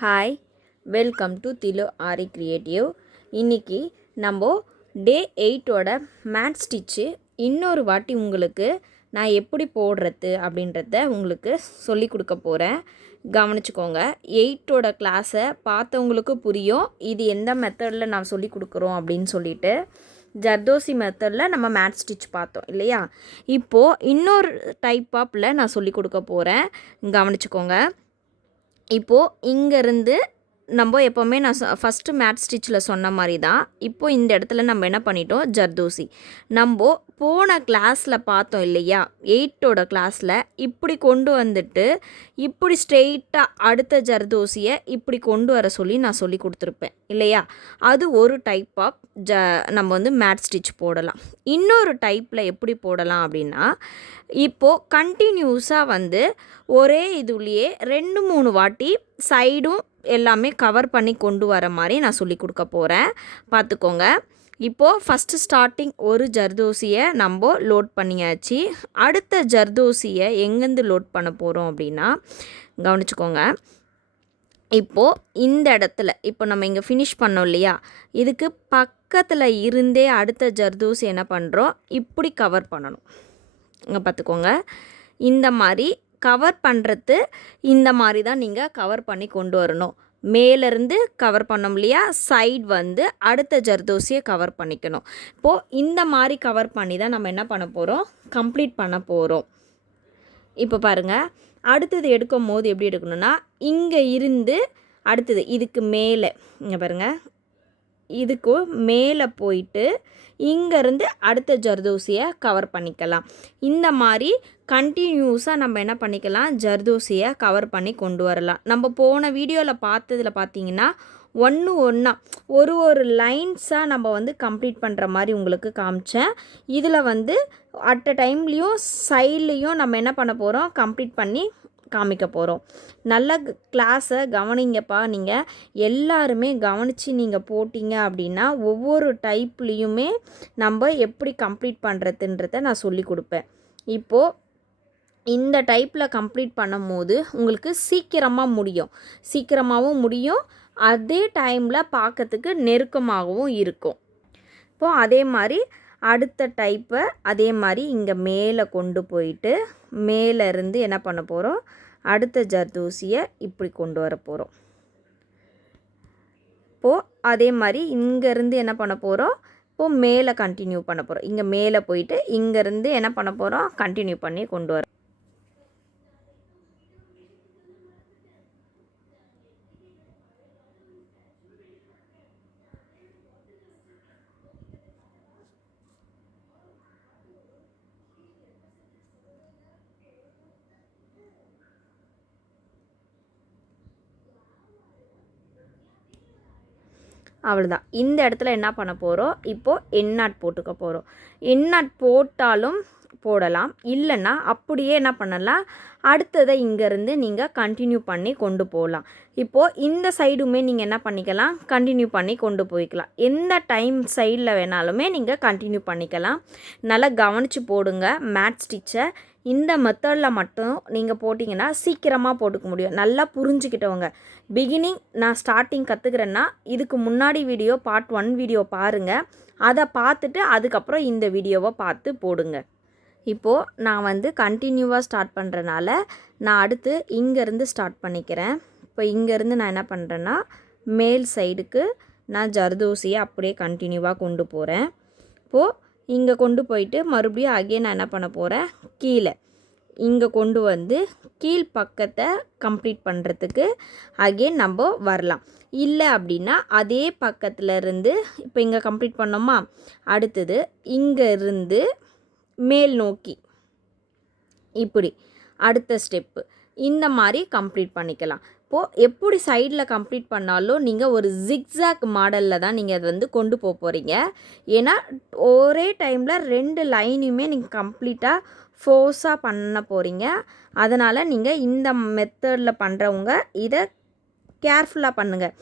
Hi, welcome to Thilu Aari creative. இன்றைக்கி நம்ம டே 8ஓட mat stitch இன்னொரு வாட்டி உங்களுக்கு நான் எப்படி போடுறது அப்படின்றத உங்களுக்கு சொல்லி கொடுக்க போகிறேன். கவனிச்சுக்கோங்க. 8ஓட கிளாஸை பார்த்தவங்களுக்கு புரியும் இது எந்த மெத்தடில் நான் சொல்லி கொடுக்குறோம் அப்படின்னு சொல்லிட்டு. ஜர்தோசி மெத்தடில் நம்ம மேட் ஸ்டிச் பார்த்தோம் இல்லையா. இப்போது இன்னொரு டைப் ஆப்பில் நான் சொல்லி கொடுக்க போகிறேன். கவனிச்சுக்கோங்க. இப்போது இங்கேருந்து நம்ம எப்போவுமே நான் ஃபஸ்ட்டு மேட் ஸ்டிச்சில் சொன்ன மாதிரி தான். இப்போது இந்த இடத்துல நம்ம என்ன பண்ணிட்டோம், ஜர்தோசி நம்ம போன கிளாஸில் பார்த்தோம் இல்லையா. 8ஓட கிளாஸில் இப்படி கொண்டு வந்துட்டு இப்படி ஸ்ட்ரெயிட்டாக அடுத்த ஜர்தோசியை இப்படி கொண்டு வர சொல்லி நான் சொல்லி கொடுத்துருப்பேன் இல்லையா. அது ஒரு டைப் ஆஃப் நம்ம வந்து மேட் ஸ்டிச் போடலாம். இன்னொரு டைப்பில் எப்படி போடலாம் அப்படின்னா, இப்போது கண்டினியூஸாக வந்து ஒரே இதுலேயே 2-3 வாட்டி சைடும் எல்லாமே கவர் பண்ணி கொண்டு வர மாதிரி நான் சொல்லி கொடுக்க போகிறேன். பார்த்துக்கோங்க. இப்போது ஃபஸ்ட்டு ஸ்டார்டிங் ஒரு ஜர்தோசியை நம்ம லோட் பண்ணியாச்சு. அடுத்த ஜர்தோசியை எங்கேருந்து லோட் பண்ண போகிறோம் அப்படின்னா, கவனிச்சுக்கோங்க. இப்போது இந்த இடத்துல இப்போ நம்ம இங்கே ஃபினிஷ் பண்ணோம் இல்லையா, இதுக்கு பக்கத்தில் இருந்தே அடுத்த ஜர்தோசி என்ன பண்ணுறோம், இப்படி கவர் பண்ணணும். இங்கே பார்த்துக்கோங்க. இந்த மாதிரி கவர் பண்ணுறது இந்த மாதிரி தான் நீங்கள் கவர் பண்ணி கொண்டு வரணும். மேலேருந்து கவர் பண்ணோம் இல்லையா, சைடு வந்து அடுத்த ஜர்தோசியை கவர் பண்ணிக்கணும். இப்போது இந்த மாதிரி கவர் பண்ணி தான் நம்ம என்ன பண்ண போகிறோம், கம்ப்ளீட் பண்ண போகிறோம். இப்போ பாருங்கள், அடுத்தது எடுக்கும் போது எப்படி எடுக்கணும்னா, இங்கே இருந்து அடுத்தது இதுக்கு மேலே இங்கே பாருங்கள், இதுக்கு மேலே போயிட்டு இங்கேருந்து அடுத்த ஜர்தோசியை கவர் பண்ணிக்கலாம். இந்த மாதிரி கண்டினியூஸாக நம்ம என்ன பண்ணிக்கலாம், ஜர்தோசியை கவர் பண்ணி கொண்டு வரலாம். நம்ம போன வீடியோவில் பார்த்ததில் பார்த்தீங்கன்னா ஒன்றா ஒரு லைன்ஸாக நம்ம வந்து கம்ப்ளீட் பண்ணுற மாதிரி உங்களுக்கு காமிச்சேன். இதில் வந்து அட் அ டைம்லேயும் சைட்லேயும் நம்ம என்ன பண்ண போகிறோம், கம்ப்ளீட் பண்ணி காமிக்க போகிறோம். நல்ல கிளாஸை கவனிங்கப்பா. நீங்கள் எல்லாருமே கவனித்து நீங்கள் போட்டிங்க அப்படின்னா ஒவ்வொரு டைப்லேயுமே நம்ம எப்படி கம்ப்ளீட் பண்ணுறதுன்றதை நான் சொல்லி கொடுப்பேன். இப்போது இந்த டைப்பில் கம்ப்ளீட் பண்ணும் போது உங்களுக்கு சீக்கிரமாகவும் முடியும், அதே டைமில் பார்க்கறதுக்கு நெருக்கமாகவும் இருக்கும். இப்போது அதே மாதிரி அடுத்த டைப்பை அதே மாதிரி இங்கே மேலே கொண்டு போயிட்டு மேலேருந்து என்ன பண்ண போகிறோம், அடுத்த ஜர்தோசியை இப்படி கொண்டு வர போகிறோம். இப்போது அதே மாதிரி இங்கேருந்து என்ன பண்ண போகிறோம், இப்போது மேலே கண்டினியூ பண்ண போகிறோம். இங்கே மேலே போயிட்டு இங்கேருந்து என்ன பண்ண போகிறோம், கண்டினியூ பண்ணி கொண்டு வரோம். அவ்வளோதான். இந்த இடத்துல என்ன பண்ண போகிறோம், இப்போது எண்ணாட் போட்டுக்க போகிறோம். எண்ணாட் போட்டாலும் போடலாம், இல்லைன்னா அப்படியே என்ன பண்ணலாம், அடுத்ததை இங்கேருந்து நீங்கள் கண்டினியூ பண்ணி கொண்டு போகலாம். இப்போது இந்த சைடுமே நீங்கள் என்ன பண்ணிக்கலாம், கண்டினியூ பண்ணி கொண்டு போய்க்கலாம். எந்த டைம் சைடில் வேணாலுமே நீங்கள் கண்டினியூ பண்ணிக்கலாம். நல்லா கவனித்து போடுங்க மேட் ஸ்டிச்சை. இந்த மெத்தடில் மட்டும் நீங்கள் போட்டிங்கன்னா சீக்கிரமாக போட்டுக்க முடியும். நல்லா புரிஞ்சுக்கிட்டவங்க, பிகினிங் நான் ஸ்டார்டிங் கற்றுக்கிறேன்னா இதுக்கு முன்னாடி வீடியோ பார்ட் 1 வீடியோ பாருங்கள். அதை பார்த்துட்டு அதுக்கப்புறம் இந்த வீடியோவை பார்த்து போடுங்க. இப்போது நான் வந்து கண்டினியூவாக ஸ்டார்ட் பண்ணுறனால நான் அடுத்து இங்கேருந்து ஸ்டார்ட் பண்ணிக்கிறேன். இப்போ இங்கேருந்து நான் என்ன பண்ணுறேன்னா மேல் சைடுக்கு நான் ஜர்தோசியை அப்படியே கண்டினியூவாக கொண்டு போகிறேன். இப்போது இங்கே கொண்டு போயிட்டு மறுபடியும் அகைன் நான் என்ன பண்ண போகிறேன், கீழே இங்கே கொண்டு வந்து கீழ் பக்கத்தை கம்ப்ளீட் பண்ணுறதுக்கு அகைன் நம்ம வரலாம். இல்லை அப்படின்னா அதே பக்கத்தில் இருந்து இப்போ இங்கே கம்ப்ளீட் பண்ணோமா, அடுத்தது இங்கே இருந்து மேல் நோக்கி இப்படி அடுத்த ஸ்டெப்பு இந்த மாதிரி கம்ப்ளீட் பண்ணிக்கலாம். இப்போது எப்படி சைடில் கம்ப்ளீட் பண்ணாலும் நீங்கள் ஒரு ஜிக்ஸாக் மாடலில் தான் நீங்கள் அது வந்து கொண்டு போகிறீங்க. ஏன்னா ஒரே டைமில் 2 லைனையுமே நீங்கள் கம்ப்ளீட்டாக ஃபோர்ஸாக பண்ண போகிறீங்க. அதனால் நீங்கள் இந்த மெத்தடில் பண்ணுறவங்க இதை கேர்ஃபுல்லாக பண்ணுங்கள்.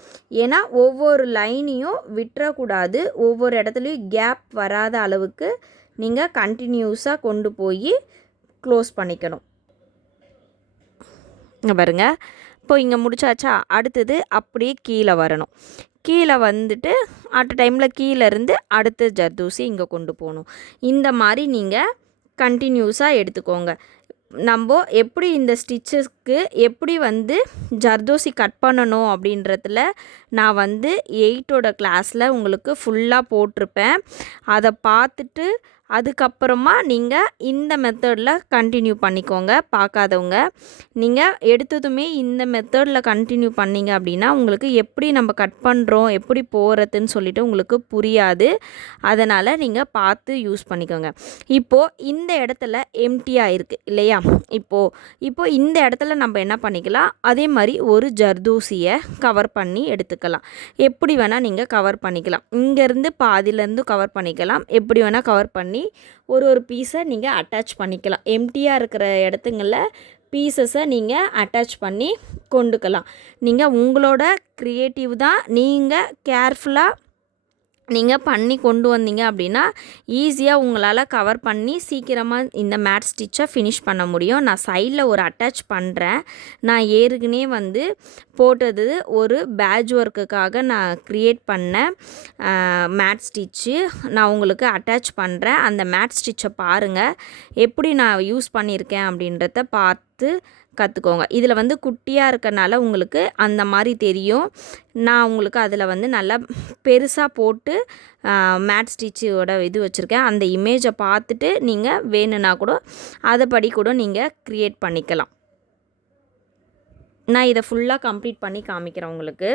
ஏன்னா ஒவ்வொரு லைனையும் விட்டுறக்கூடாது. ஒவ்வொரு இடத்துலையும் கேப் வராத அளவுக்கு நீங்கள் கண்டினியூஸாக கொண்டு போய் க்ளோஸ் பண்ணிக்கணும். இங்கே பாருங்கள், இப்போ இங்கே முடிச்சாச்சா, அடுத்தது அப்படியே கீழே வரணும். கீழே வந்துட்டு அட் டைமில் கீழேருந்து அடுத்த ஜர்தோசி இங்கே கொண்டு போகணும். இந்த மாதிரி நீங்கள் கண்டினியூஸாக எடுத்துக்கோங்க. நம்ம எப்படி இந்த ஸ்டிச்சஸ்க்கு எப்படி வந்து ஜர்தோசி கட் பண்ணணும் அப்படின்றதுல நான் வந்து 8ஓட கிளாஸில் உங்களுக்கு ஃபுல்லாக போட்டிருப்பேன். அதை பார்த்துட்டு அதுக்கப்புறமா நீங்கள் இந்த மெத்தடில் கண்டினியூ பண்ணிக்கோங்க. பார்க்காதவங்க நீங்கள் எடுத்ததுமே இந்த மெத்தடில் கண்டினியூ பண்ணிங்க அப்படின்னா உங்களுக்கு எப்படி நம்ம கட் பண்ணுறோம், எப்படி போகிறதுன்னு சொல்லிட்டு உங்களுக்கு புரியாது. அதனால் நீங்கள் பார்த்து யூஸ் பண்ணிக்கோங்க. இப்போது இந்த இடத்துல எம்டியாக இருக்குது இல்லையா, இப்போது இந்த இடத்துல நம்ம என்ன பண்ணிக்கலாம், அதே மாதிரி ஒரு ஜர்தோசியை கவர் பண்ணி எடுத்துக்கலாம். எப்படி வேணால் நீங்கள் கவர் பண்ணிக்கலாம். இங்கேருந்து பாதியிலேருந்து கவர் பண்ணிக்கலாம். எப்படி வேணால் கவர் பண்ணி ஒரு பீஸை நீங்கள் அட்டாச் பண்ணிக்கலாம். எம்டியாக இருக்கிற இடத்துங்களில் பீசஸை நீங்கள் அட்டாச் பண்ணி கொண்டுக்கலாம். நீங்கள் உங்களோட க்ரியேட்டிவ் தான். நீங்கள் கேர்ஃபுல்லாக நீங்கள் பண்ணி கொண்டு வந்தீங்க அப்படின்னா ஈஸியாக உங்களால் கவர் பண்ணி சீக்கிரமாக இந்த மேட் ஸ்டிச்சை ஃபினிஷ் பண்ண முடியும். நான் சைடில் ஒரு அட்டாச் பண்ணுறேன். நான் ஏற்கனவே வந்து போட்டது ஒரு பேட்ச் ஒர்க்குக்காக நான் க்ரியேட் பண்ண மேட் ஸ்டிச்சு நான் உங்களுக்கு அட்டாச் பண்ணுறேன். அந்த மேட் ஸ்டிச்சை பாருங்கள், எப்படி நான் யூஸ் பண்ணியிருக்கேன் அப்படின்றத பார்த்து கற்றுக்கோங்க. இதில் வந்து குட்டியாக இருக்கனால உங்களுக்கு அந்த மாதிரி தெரியும். நான் உங்களுக்கு அதில் வந்து நல்லா பெருசாக போட்டு மேட் ஸ்டிச்சோட இது வச்சுருக்கேன். அந்த இமேஜை பார்த்துட்டு நீங்கள் வேணும்னா கூட அதைப்படி கூட நீங்கள் க்ரியேட் பண்ணிக்கலாம். நான் இதை ஃபுல்லாக கம்ப்ளீட் பண்ணி காமிக்கிறேன் உங்களுக்கு.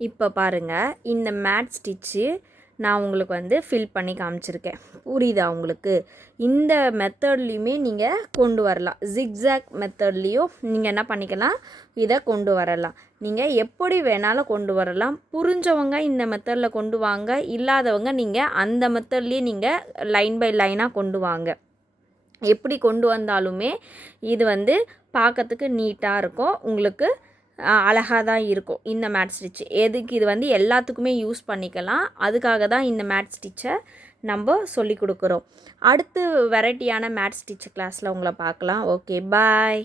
இப்போ பாருங்கள், இந்த மேட் ஸ்டிச்சு நான் உங்களுக்கு வந்து ஃபில் பண்ணி காமிச்சிருக்கேன். புரியுதா உங்களுக்கு? இந்த மெத்தட்லேயுமே நீங்கள் கொண்டு வரலாம். ஜிக்ஸாக் மெத்தட்லேயும் நீங்கள் என்ன பண்ணிக்கலாம், இதை கொண்டு வரலாம். நீங்கள் எப்படி வேணாலும் கொண்டு வரலாம். புரிஞ்சவங்க இந்த மெத்தடில் கொண்டு வாங்க, இல்லாதவங்க நீங்கள் அந்த மெத்தட்லேயே நீங்கள் லைன் பை லைனாக கொண்டு வாங்க. எப்படி கொண்டு வந்தாலுமே இது வந்து பார்க்கறதுக்கு நீட்டாக இருக்கும், உங்களுக்கு அழகாக தான் இருக்கும். இந்த மேட் ஸ்டிச்சு எதுக்கு, இது வந்து எல்லாத்துக்குமே யூஸ் பண்ணிக்கலாம். அதுக்காக தான் இந்த மேட் ஸ்டிச்சை நம்ம சொல்லி கொடுக்குறோம். அடுத்து வெரைட்டியான மேட் ஸ்டிச் கிளாஸில் உங்களை பார்க்கலாம். ஓகே, பாய்.